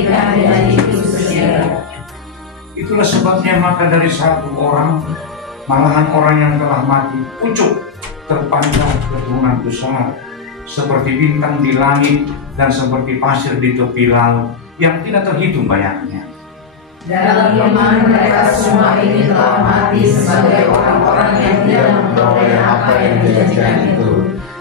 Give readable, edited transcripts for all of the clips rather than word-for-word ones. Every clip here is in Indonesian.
ketika hari itu segera. Itulah sebabnya maka dari satu orang, malahan orang yang telah mati, pucuk terpanjang keturunan besar, seperti bintang di langit dan seperti pasir di tepi laut yang tidak terhitung banyaknya. Dalam iman mereka semua ini telah mati sebagai orang-orang yang tidak memperoleh apa yang dijanjikan itu,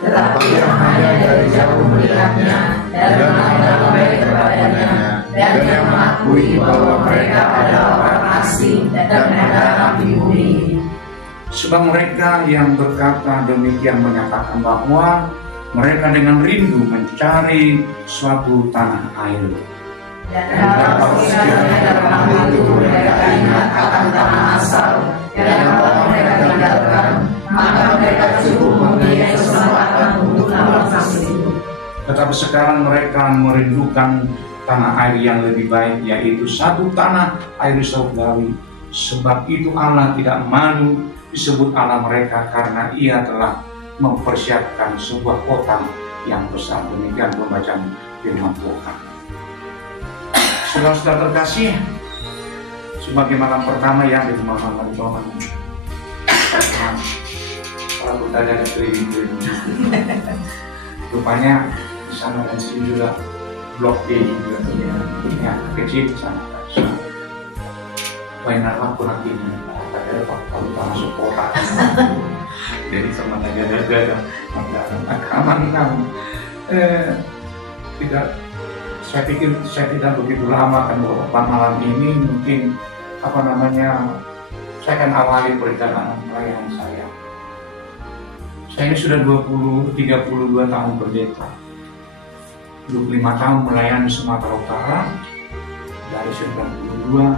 tetapi yang hanya dari jauh melihatnya dan menghadap baik kepadanya, dan yang mengakui bahwa mereka adalah orang asing dan mendarat di bumi ini. Sebab mereka yang berkata demikian menyatakan bahwa mereka dengan rindu mencari suatu tanah air. Dan kalau sekiranya dalam hal itu mereka ingat akan tanah asal yang telah mereka tinggalkan, maka mereka cukup mempunyai kesempatan untuk pulang ke situ. Tetapi sekarang mereka merindukan tanah air yang lebih baik, yaitu satu tanah air surgawi. Sebab itu Allah tidak malu disebut Allah mereka, karena Ia telah mempersiapkan sebuah kota yang besar. Demikian pembacaan firman Tuhan. Saudara-saudara terkasih, sebagai malam pertama yang di rumah Tuhan, kalau bertanya ada keliling-keliling, rupanya di sana dan sini juga blok D juga ya, kecil di sana. Banyak aku nanti ada kalau kita masuk kota, jadi sama negara-negara aman tidak. Saya pikir saya tidak begitu lama kan beberapa malam ini, mungkin saya akan awali perjalanan pelayanan saya. Saya ini sudah 32 tahun pendeta, 25 tahun melayani Sumatera Utara dari 92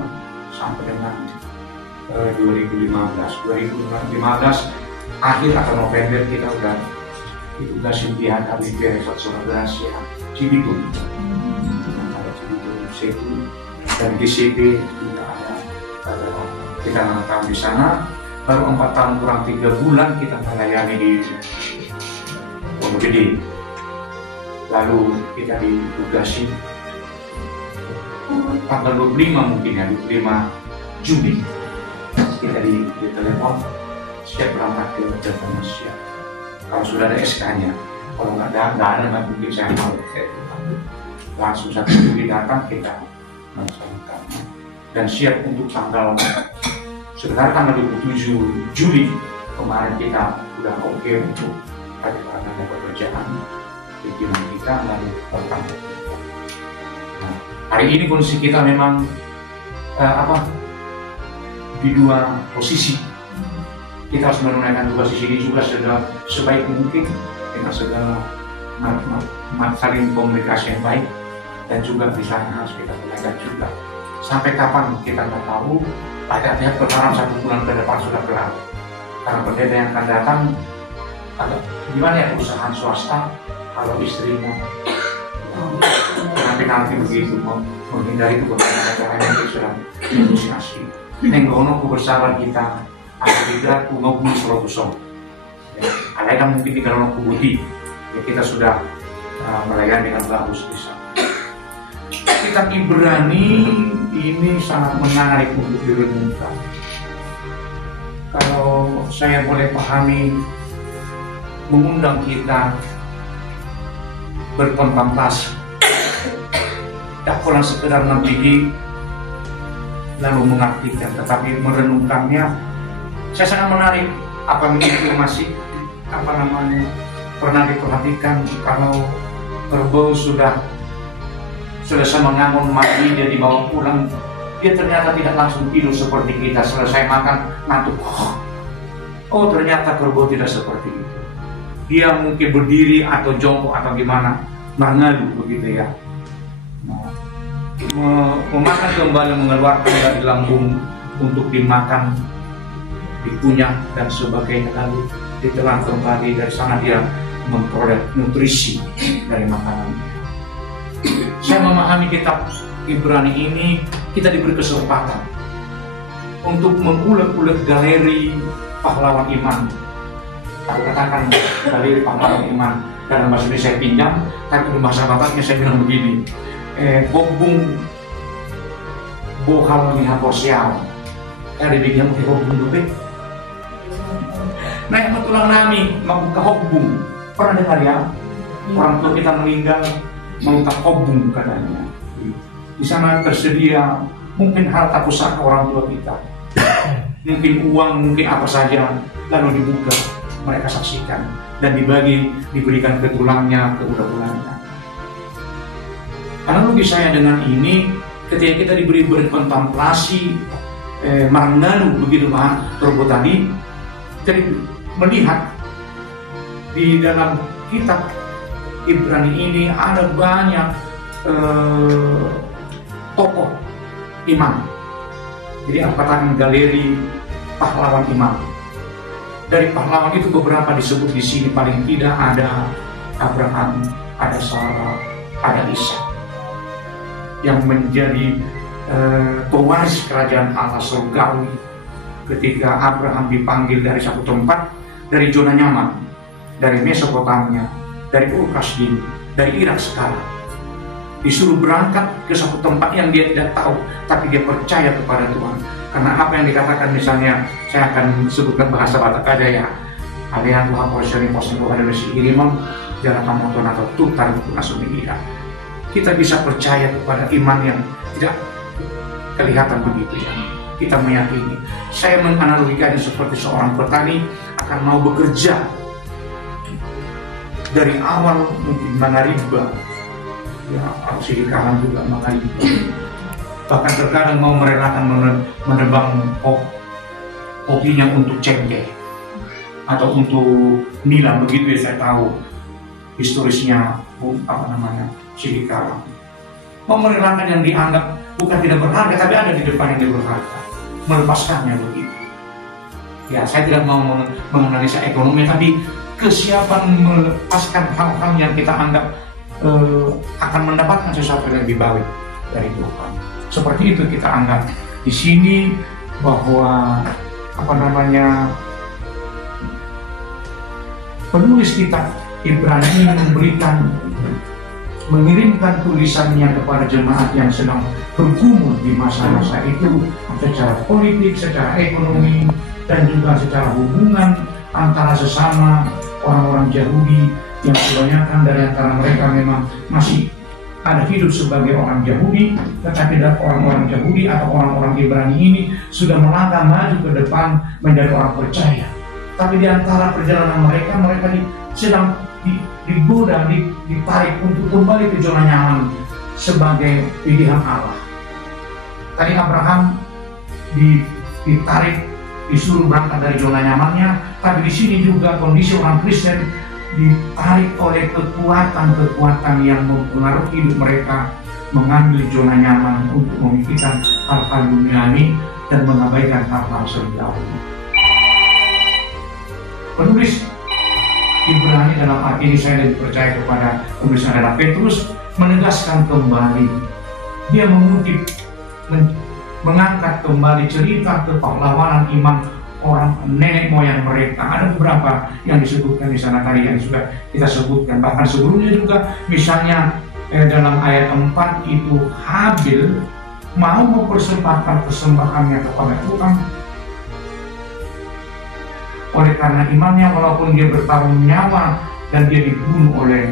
sampai dengan 2015 akhir atau November kita udah ditugasin di HKBP Resort Surabaya Cibitung, ada Cibitung Setu dan GCP juga ada kita menetap di sana. Baru 4 tahun kurang 3 bulan kita melayani di Pondok Gede. Lalu kita ditugasi tanggal 25 mungkin ya, 25 Juni kita di telepon siap berangkat ke Jakarta siap. Kalau sudah ada SK-nya, kalau nggak ada mungkin saya mau langsung 1 Juli datang kita melaksanakan dan siap untuk tanggal sebenarnya tanggal 27 Juli kemarin kita udah oke untuk ada pekerjaan pikiran kita dan bertanggung. Nah, hari ini kondisi kita memang di 2 posisi. Kita harus menunaikan tugas di sini juga sebaik mungkin dengan segala saling komunikasi yang baik, dan juga di sana harus kita belajar juga. Sampai kapan kita nggak tahu. Rakyatnya berharap 1 bulan ke depan sudah kelar. Karena pendeta yang akan datang agak gimana ya, perusahaan swasta kalau istrinya nanti begitu menghindari itu berbagai yang sudah negosiasi. Nenggono ku bersabar kita. Ada juga ku ngomong selalu kosong. Ada yang mungkin di dalam ku budi. Ya kita sudah melayani dengan bagus di sana. Kitab Ibrani ini sangat menarik untuk direnungkan. Kalau saya boleh pahami, mengundang kita berkontemplasi, tak kurang sekedar mendidik lalu mengartikan, tetapi merenungkannya. Saya sangat menarik apa itu masih pernah diperhatikan kalau kerbau sudah selesai mengangon mati, dia dibawa pulang, dia ternyata tidak langsung tidur seperti kita selesai makan ngantuk. Oh ternyata kerbau tidak seperti itu. Dia mungkin berdiri atau jongkok atau gimana, mengalu begitu ya. Memakan kembali, mengeluarkan dari lambung untuk dimakan, dikunyah dan sebagainya, lalu ditelan kembali, dari sana dia memperoleh nutrisi dari makanannya. Saya memahami kitab Ibrani ini, kita diberi kesempatan untuk mengulik-ulik galeri pahlawan iman. Aku katakan galeri pahlawan iman, dalam bahasa ini saya pinjam, tapi di masa batasnya saya bilang begini, Hokbung bokal ni haposial ada bigyan mo kay Hokbung dubit. Nah, yang tulang nami magbuka Hokbung, pernah dengar ya? Orang tua kita meninggal mengutang Hokbung katanya. Di sana tersedia mungkin harta pusaka orang tua kita, mungkin uang, mungkin apa saja, lalu dibuka, mereka saksikan dan diberikan ke tulangnya, ke udah-ulangnya. Analogi saya dengan ini, ketika kita diberi berkontemplasi, merenung begitu mah Robo tadi, kita melihat di dalam kitab Ibrani ini ada banyak tokoh imam. Jadi angkatan galeri pahlawan imam. Dari pahlawan itu beberapa disebut di sini, paling tidak ada Abraham, ada Sarah, ada Ishak yang menjadi pewaris kerajaan Allah surgawi. Ketika Abraham dipanggil dari satu tempat, dari zona nyaman, dari Mesopotamia, dari Ur-Kasdim, dari Irak sekarang, disuruh berangkat ke satu tempat yang dia tidak tahu, tapi dia percaya kepada Tuhan. Karena apa yang dikatakan, misalnya saya akan sebutkan bahasa Batak aja ya, alian Tuhan porsioni posen Tuhan dari si irimon jalan kamu atau tutar langsung digira. Kita bisa percaya kepada iman yang tidak kelihatan begitu ya. Kita meyakini. Saya menganalogikannya seperti seorang petani akan mau bekerja dari awal, mungkin mangariba, ya harus di kanan juga mangariba. Bahkan terkadang mau merelakan menebang kopinya untuk cengkeh atau untuk nila, begitu ya. Saya tahu historisnya Sidikalang. Mau merelakan yang dianggap bukan tidak berharga, tapi ada di depan yang berharga, melepaskannya begitu. Ya, saya tidak mau menganalisa ekonomi, tapi kesiapan melepaskan hal-hal yang kita anggap akan mendapatkan sesuatu yang lebih baik dari Tuhan. Seperti itu kita anggap di sini, bahwa penulis kitab Ibrani ini mengirimkan tulisannya kepada jemaat yang sedang bergumul di masa-masa itu, secara politik, secara ekonomi, dan juga secara hubungan antara sesama orang-orang Yahudi, yang kebanyakan dari antara mereka memang masih ada hidup sebagai orang Yahudi, tetapi dari orang-orang Yahudi atau orang-orang Ibrani ini sudah melangkah maju ke depan menjadi orang percaya. Tapi di antara perjalanan mereka sedang digoda, ditarik untuk kembali ke zona nyaman sebagai pilihan Allah. Tadi Abraham ditarik, disuruh berangkat dari zona nyamannya, tapi di sini juga kondisi orang Kristen ditarik oleh kekuatan yang mempengaruhi hidup mereka, mengambil zona nyaman untuk memikirkan hal-hal duniawi dan mengabaikan hal-hal surgawi. Penulis Ibrani dalam arti ini, saya lebih percaya kepada penulis adalah Petrus, menegaskan kembali, dia mengutip, mengangkat kembali cerita kepahlawanan iman orang nenek moyang mereka. Ada beberapa yang disebutkan di sana tadi yang sudah kita sebutkan. Bahkan sebelumnya juga, misalnya dalam ayat 4 itu, Habil mau mempersembahkan persembahannya kepada Tuhan. Oleh karena imannya, walaupun dia bertaruh nyawa dan dia dibunuh oleh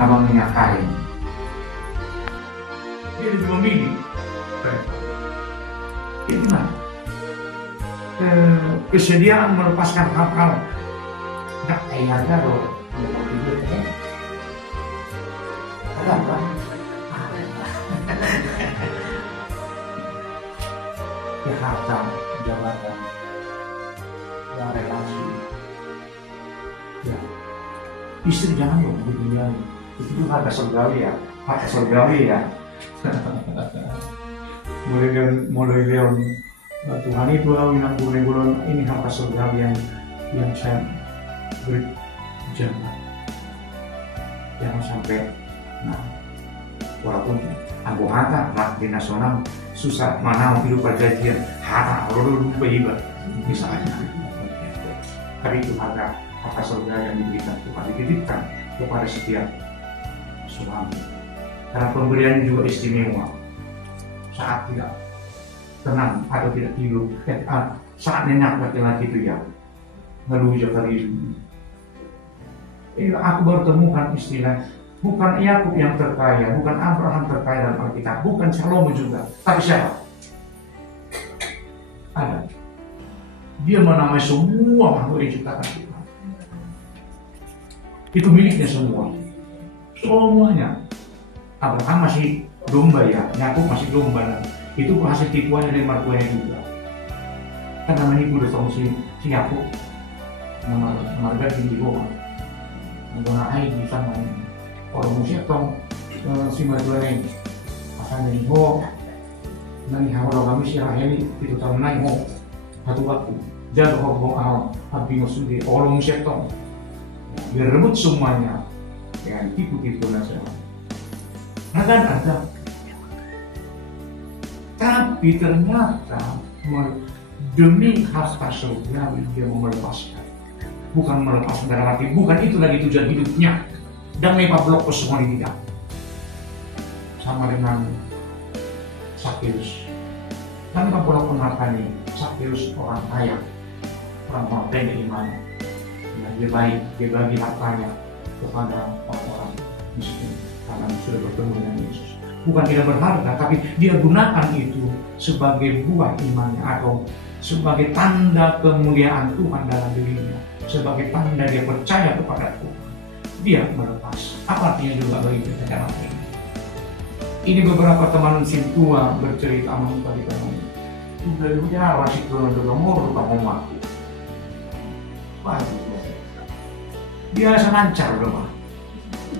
abangnya Kain, dia lebih memilih itulah kesediaan melepaskan hal-hal nggak kayaknya loh begitu ya. Kenapa? Ya harta, jabatan, ya relasi, ya istri jangan dong begini. Itu harta surgawi ya, mulai leon Tuhan itu awin aku bulan ini harta surgawi yang saya beri, jangan sampai, walaupun anggota di nasional susah mana hidup perjanjian harta lalu lupa misalnya, tapi itu harta surga yang diberikan Tuhan, dititipkan kepada setiap suami. Karena pemberian juga istimewa. Saat tidak tenang atau tidak tidur, saat nyenyak laki-laki itu ya ngeluh kali ini. Aku baru temukan istilah, bukan Yakub yang terkaya, bukan Abraham terkaya dalam Alkitab, bukan Salomo juga, tapi siapa? Ada. Dia menamai semua makhluk yang diciptakan Tuhan. Itu miliknya semua, semuanya. Abraham masih domba ya, Yakub masih domba. Itu hasil tipuannya dari mertuanya juga. Kan namanya ibu udah tahu si Yakub, marga di bawah. Menggunakan di sana orang musik atau si mertuanya pasang dari bawah. Nanti kalau kami si Raheli itu tahun naik mau satu waktu. Jatuh hobong ahal, habis masuk di orang musik atau direbut semuanya dengan tipu-tipu nasional. Akan ada, tapi ternyata demi harta surga dia melepaskan, bukan melepaskan dalam arti bukan itu lagi tujuan hidupnya. Dan mepa blok semua tidak sama dengan Sakeus. Dan mepa blok penatanya Sakeus orang kaya, orang pendek iman. Dia baik, dia bagi hartanya kepada orang-orang miskin. Karena sudah bertemu dengan Yesus, bukan tidak berharga, tapi dia gunakan itu sebagai buah imannya atau sebagai tanda kemuliaan Tuhan dalam dirinya, sebagai tanda dia percaya kepada Tuhan. Dia melepas. Apa artinya juga bagi kita dalam ini? Ini beberapa teman sintua bercerita mengenai teman ini. Sudah bicara si turun ke nomor rumah aku. Biasa lancar rumah.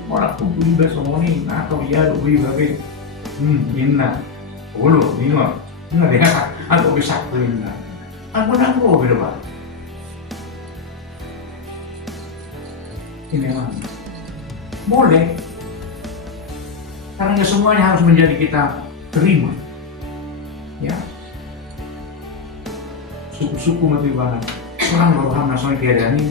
Orang pun juga semuanya atau ya lebih bagai inna ulu ingat dia atau bisa inna aku berapa ini memang boleh karena semuanya harus menjadi kita terima ya suku-suku mati banget orang berusaha nasional tiadani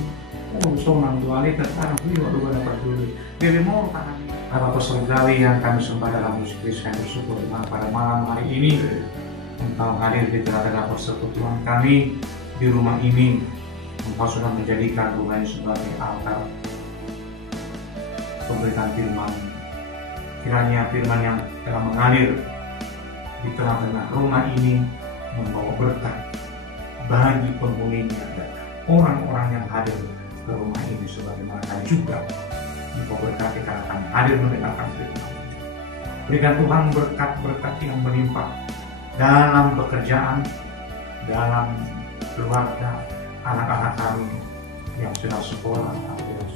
sonang dualita sekarang beli waktu gue dapat dulu dari mau tahan apa surgawi yang kami sembah dalam Yesus kami bersyukur pada malam hari ini engkau hadir di tengah-tengah persekutuan kami di rumah ini. Engkau sudah menjadikan rumah ini sebagai altar pemberitaan firman. Kiranya firman yang telah mengalir di tengah-tengah rumah ini membawa berkat bagi penghuninya dan orang-orang yang hadir ke rumah ini sebagaimana kami juga engkau berkati karena kami hadir mendengarkan firman. Berikan Tuhan berkat-berkat yang melimpah dalam pekerjaan, dalam keluarga, anak-anak kami yang sudah sekolah, yang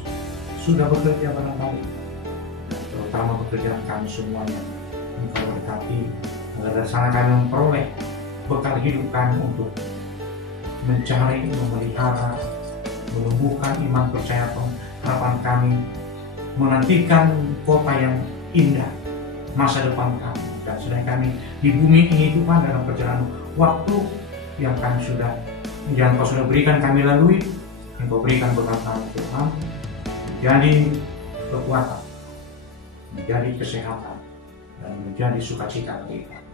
sudah bekerja barangkali, terutama pekerjaan kami semuanya. Engkau berkati agar dari sana kami memperoleh bekal hidup kami untuk mencari, memelihara, menumbuhkan iman percaya harapan kami, menantikan kota yang indah, masa depan kami, dan sedang kami di bumi ini Tuhan dalam perjalanan waktu yang kami sudah, yang Kau sudah berikan kami lalui, yang Kau berikan bekal kami Tuhan, menjadi kekuatan, menjadi kesehatan, dan menjadi sukacita bagi kami.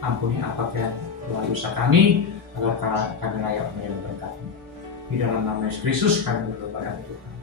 Ampuni apapun dosa kami, agar kami layak menerima berkat-Mu. Di dalam nama Yesus Kristus kami berdoa Tuhan.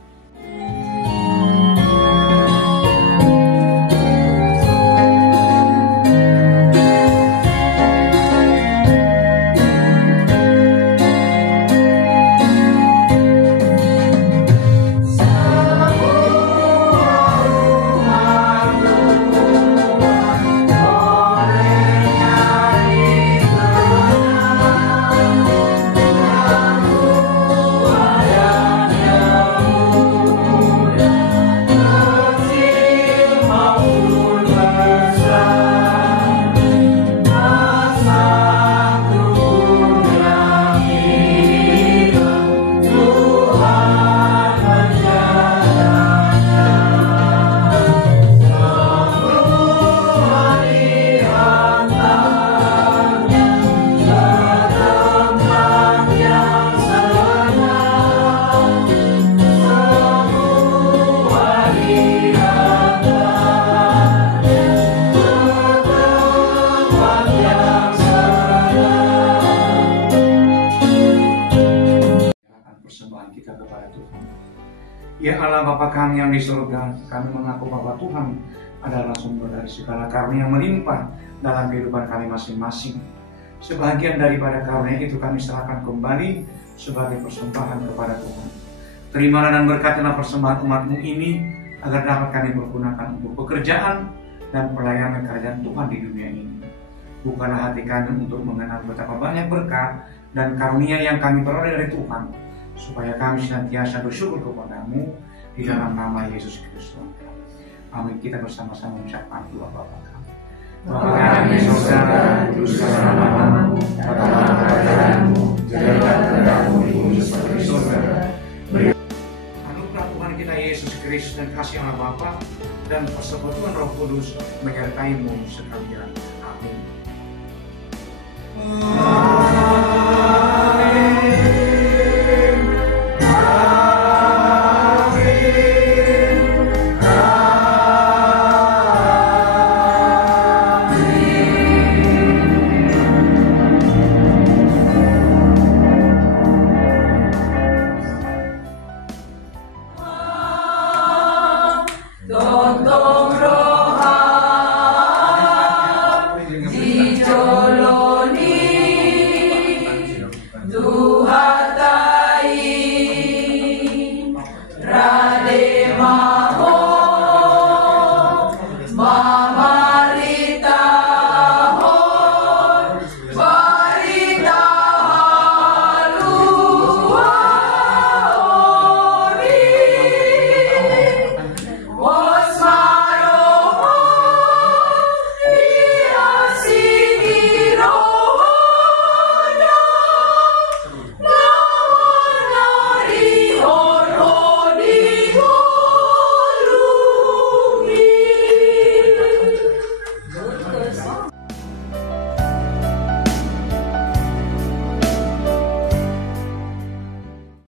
Ya Allah Bapa kami yang di surga, kami mengaku bahwa Tuhan adalah sumber dari segala karunia yang melimpah dalam kehidupan kami masing-masing. Sebagian daripada karunia itu kami serahkan kembali sebagai persembahan kepada Tuhan. Terimalah dan berkatilah persembahan umat-Mu ini agar dapat kami pergunakan untuk pekerjaan dan pelayanan kerajaan Tuhan di dunia ini. Bukalah hati kami untuk mengenal betapa banyak berkat dan karunia yang kami peroleh dari Tuhan, supaya kami senantiasa bersyukur kepada-Mu di dalam nama Yesus Kristus. Amin. Kita bersama-sama mengucapkan doa Bapa kami. Bapa kami di surga, kuduskanlah namamu, datanglah kerajaanmu, jadilah kehendakmu di bumi seperti di surga. Anugerah Tuhan kita Yesus Kristus dan kasih Allah Bapa dan persekutuan Roh Kudus menyertai-mu sekalian. Amin. Radema